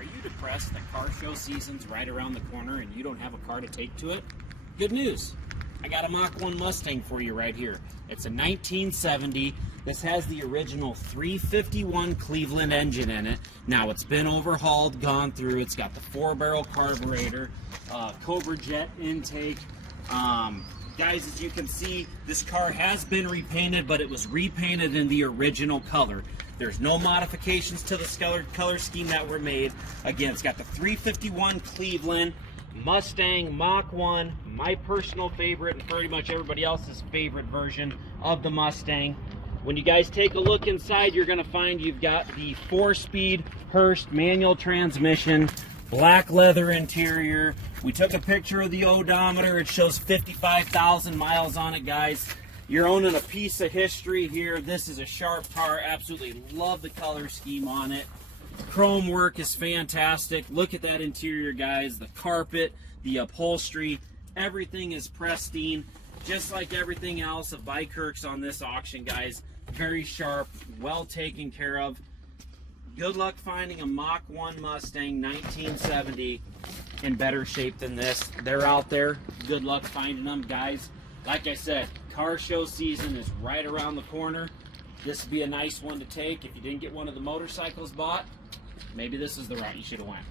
Are you depressed that car show season's right around the corner and you don't have a car to take to it? Good news. I got a Mach 1 Mustang for you right here. It's a 1970. This has the original 351 Cleveland engine in it. Now it's been overhauled, gone through. It's got the 4-barrel carburetor, Cobra Jet intake. Guys, as you can see, this car has been repainted, but it was repainted in the original color. There's no modifications to the color scheme that were made. Again, it's got the 351 Cleveland Mustang Mach 1, my personal favorite and pretty much everybody else's favorite version of the Mustang. When you guys take a look inside, you're going to find you've got the 4-speed Hurst manual transmission, black leather interior. We took a picture of the odometer. It shows 55,000 miles on it, guys. You're owning a piece of history here. This is a sharp car. Absolutely love the color scheme on it. Chrome work is fantastic. Look at that interior, guys. The carpet, the upholstery, everything is pristine, just like everything else of Bikirk's on this auction, guys. Very sharp, well taken care of. Good luck finding a Mach 1 Mustang 1970 in better shape than this. They're out there. Good luck finding them, guys. Like I said, car show season is right around the corner. This would be a nice one to take. If you didn't get one of the motorcycles bought, maybe this is the route you should have went.